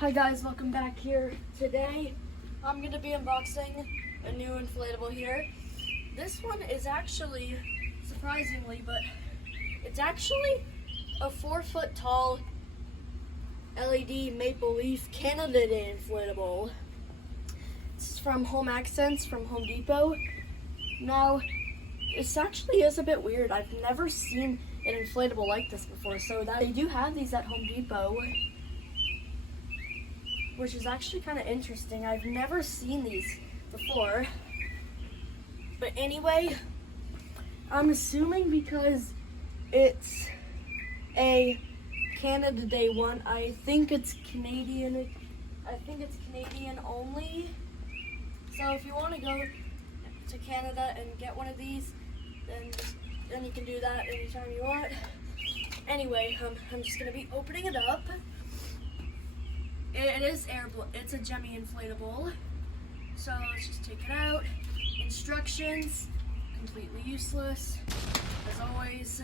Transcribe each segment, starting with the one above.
Hi guys, welcome back here. Today I'm going to be unboxing a new inflatable here. This one is actually, surprisingly, but it's actually a 4-foot tall LED Maple Leaf Canada Day inflatable. It's from Home Accents from Home Depot. Now, this actually is a bit weird. I've never seen an inflatable like this before, so that they do have these at Home Depot, which is actually kind of interesting. I've never seen these before. But anyway, I'm assuming because it's a Canada Day one, I think it's Canadian. I think it's Canadian only. So if you want to go to Canada and get one of these, then you can do that anytime you want. Anyway, I'm just gonna be opening it up. It is it's a Jemmy inflatable. So let's just take it out. Instructions, completely useless, as always.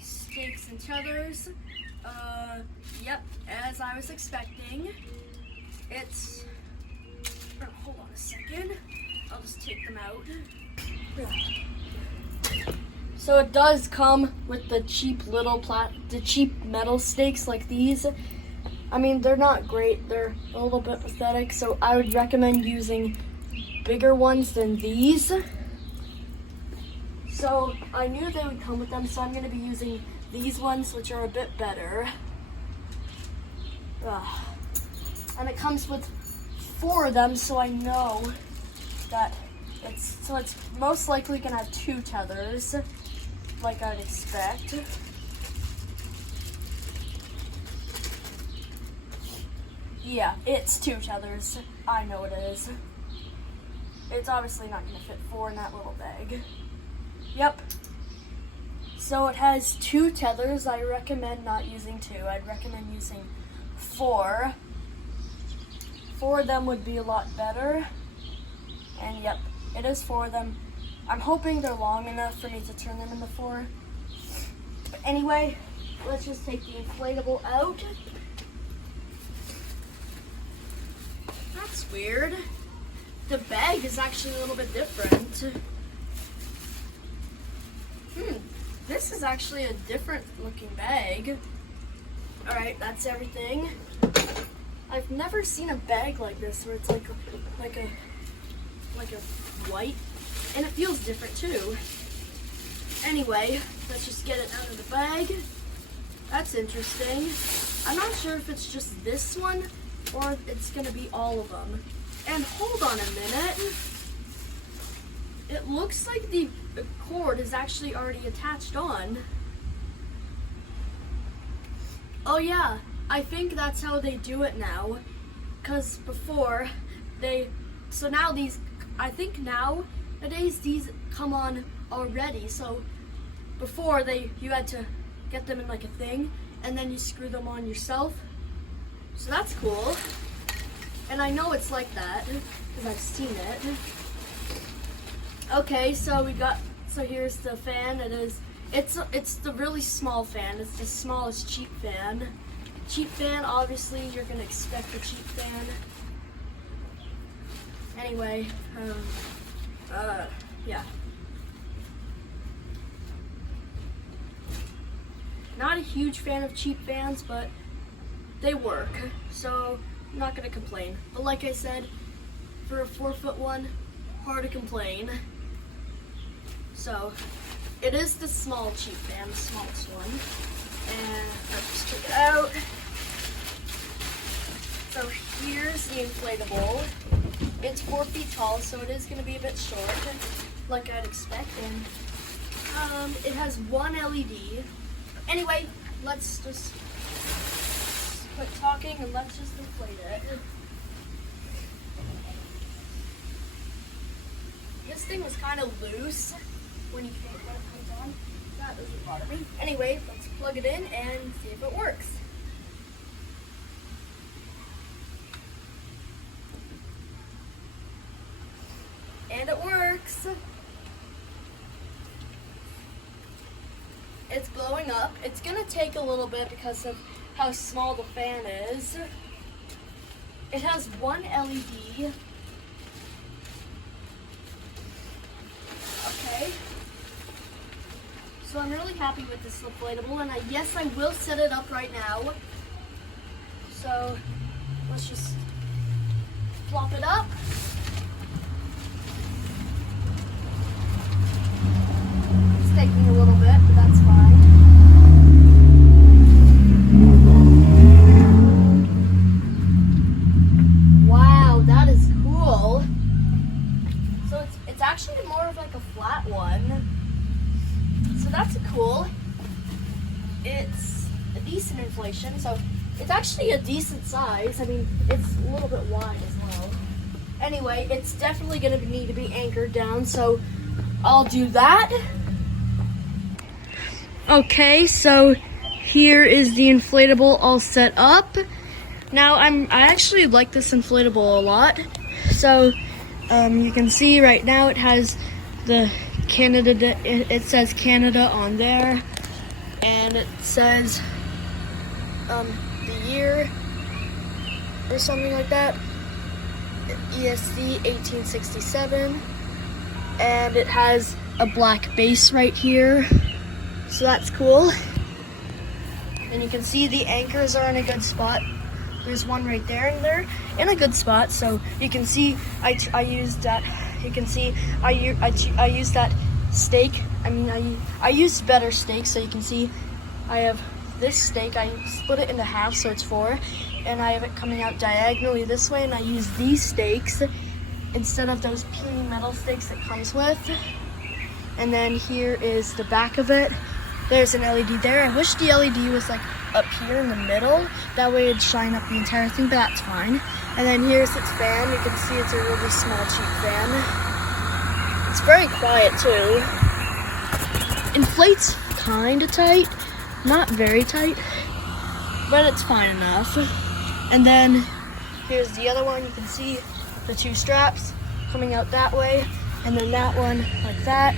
Stakes and tethers. Yep, as I was expecting. It's, hold on a second. I'll just take them out. So it does come with the cheap cheap metal stakes like these. I mean, they're not great. They're a little bit pathetic, so I would recommend using bigger ones than these. So I knew they would come with them, so I'm going to be using these ones, which are a bit better. And it comes with 4 of them, so I know that it's most likely going to have 2 tethers, like I'd expect. Yeah, it's 2 tethers. I know it is. It's obviously not going to fit 4 in that little bag. Yep. So it has 2 tethers. I recommend not using 2. I'd recommend using 4. 4 of them would be a lot better. And yep, it is 4 of them. I'm hoping they're long enough for me to turn them into 4. But anyway, let's just take the inflatable out. That's weird. The bag is actually a little bit different. This is actually a different looking bag. Alright, that's everything. I've never seen a bag like this where it's like a white, and it feels different too. Anyway, let's just get it out of the bag. That's interesting. I'm not sure if it's just this one or it's gonna be all of them. And hold on a minute. It looks like the cord is actually already attached on. Oh yeah, I think that's how they do it now. Cause before so now these, I think nowadays these come on already. So before you had to get them in like a thing and then you screw them on yourself. So that's cool. And I know it's like that because I've seen it. Okay, so here's the fan. It's the really small fan. It's the smallest cheap fan. Cheap fan, obviously you're gonna expect a cheap fan. Anyway, yeah. Not a huge fan of cheap fans, but they work, so I'm not gonna complain. But like I said, for a 4-foot one, hard to complain. So, it is the small cheap fan, the smallest one. And let's just take it out. So here's the inflatable. It's 4 feet tall, so it is gonna be a bit short, like I'd expect. And it has 1 LED. Anyway, let's just quit talking and let's just inflate it. This thing was kind of loose when it comes on. That doesn't bother me. Anyway, let's plug it in and see if it works. And it works. It's blowing up. It's gonna take a little bit because of how small the fan is. It has one LED. Okay. So I'm really happy with this inflatable, and yes, I will set it up right now. So let's just flop it up. It's taking a little bit, but that's fine. Wow, that is cool. So it's actually more of like a flat one. So that's cool. It's a decent inflation, so it's actually a decent size. I mean, it's a little bit wide as well. Anyway, it's definitely going to need to be anchored down, so I'll do that. Okay, so here is the inflatable all set up. Now, I actually like this inflatable a lot. So, you can see right now it has the Canada, it says Canada on there, and it says the year or something like that, ESC 1867, and it has a black base right here, so that's cool. And you can see the anchors are in a good spot. There's one right there, and they're in a good spot, so you can see I used that. You can see I used that stake. I used better stakes, so you can see I have this stake. I split it into half, so it's 4, and I have it coming out diagonally this way, and I use these stakes instead of those puny metal stakes that comes with. And then here is the back of it. There's an LED there. I wish the LED was like up here in the middle. That way it'd shine up the entire thing, but that's fine. And then here's its fan. You can see it's a really small, cheap fan. It's very quiet too. Inflates kind of tight, not very tight, but it's fine enough. And then here's the other one. You can see the 2 straps coming out that way, and then that one like that.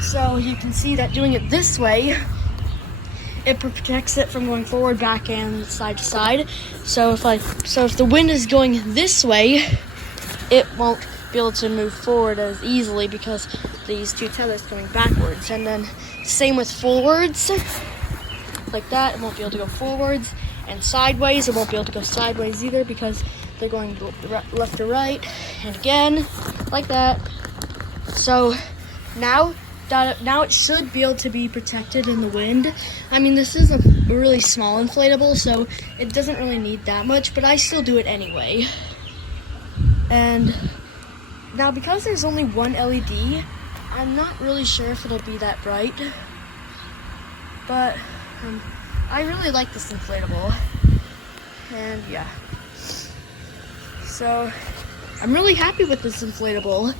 So you can see that doing it this way, it protects it from going forward, back, and side to side. So if the wind is going this way, it won't be able to move forward as easily because these 2 tethers going backwards. And then same with forwards, like that, it won't be able to go forwards, and sideways, it won't be able to go sideways either because they're going left to right, and again, like that. So now it should be able to be protected in the wind. I mean, this is a really small inflatable, so it doesn't really need that much, but I still do it anyway. And now because there's only one LED, I'm not really sure if it'll be that bright, but I really like this inflatable, and yeah. So I'm really happy with this inflatable.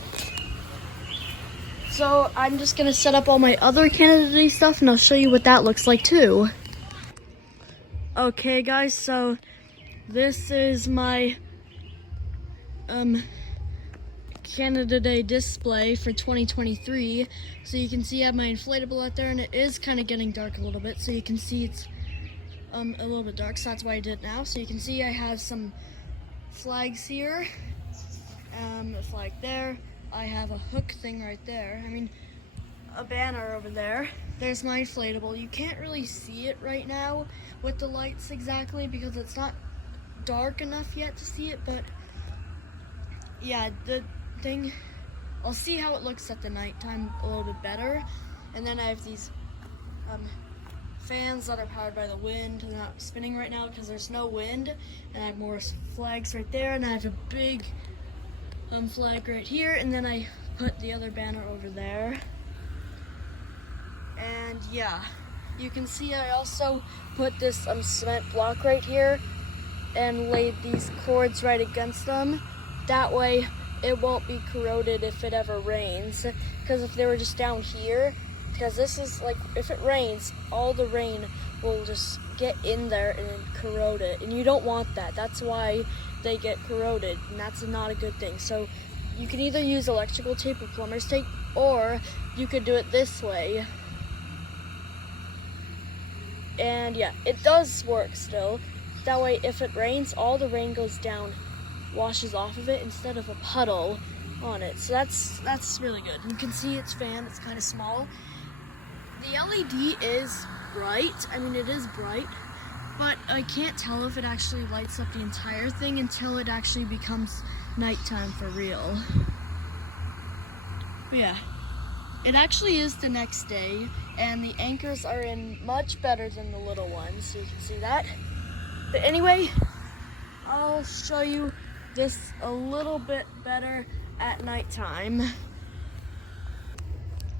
So I'm just gonna set up all my other Canada Day stuff, and I'll show you what that looks like too. Okay guys, so this is my Canada Day display for 2023. So you can see I have my inflatable out there, and it is kind of getting dark a little bit, so you can see it's a little bit dark, so that's why I did it now. So you can see I have some flags here, a flag there. I have a hook thing right there. I mean, a banner over there. There's my inflatable. You can't really see it right now with the lights exactly because it's not dark enough yet to see it, but yeah, the thing, I'll see how it looks at the nighttime a little bit better. And then I have these fans that are powered by the wind and not spinning right now because there's no wind. And I have more flags right there, and I have a big flag right here, and then I put the other banner over there. And yeah, you can see I also put this cement block right here and laid these cords right against them. That way it won't be corroded if it ever rains, because if they were just down here, because this is like, if it rains, all the rain will just get in there and corrode it, and you don't want that. That's why they get corroded, and that's not a good thing. So you can either use electrical tape or plumber's tape, or you could do it this way. And yeah, it does work still. That way, if it rains, all the rain goes down, washes off of it instead of a puddle on it. So that's really good. You can see its fan, it's kind of small. The LED is bright. I mean, it is bright, but I can't tell if it actually lights up the entire thing until it actually becomes nighttime for real. But yeah, it actually is the next day, and the anchors are in much better than the little ones, so you can see that. But anyway, I'll show you this a little bit better at nighttime.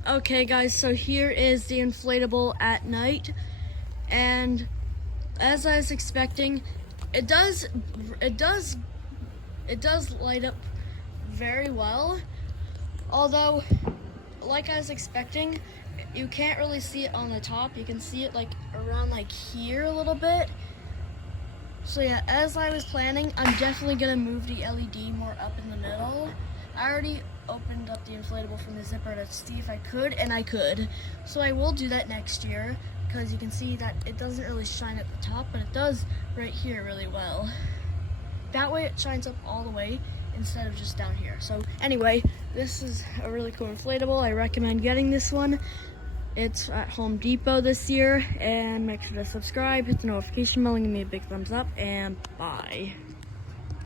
Okay guys, so here is the inflatable at night, and as I was expecting, it does light up very well. Although, like I was expecting, you can't really see it on the top. You can see it like around like here a little bit. So yeah, as I was planning, I'm definitely gonna move the LED more up in the middle. I already opened up the inflatable from the zipper to see if I could, and I could. So I will do that next year, because you can see that it doesn't really shine at the top, but it does right here really well. That way it shines up all the way instead of just down here. So anyway, this is a really cool inflatable. I recommend getting this one. It's at Home Depot this year, and make sure to subscribe, hit the notification bell, and give me a big thumbs up, and bye.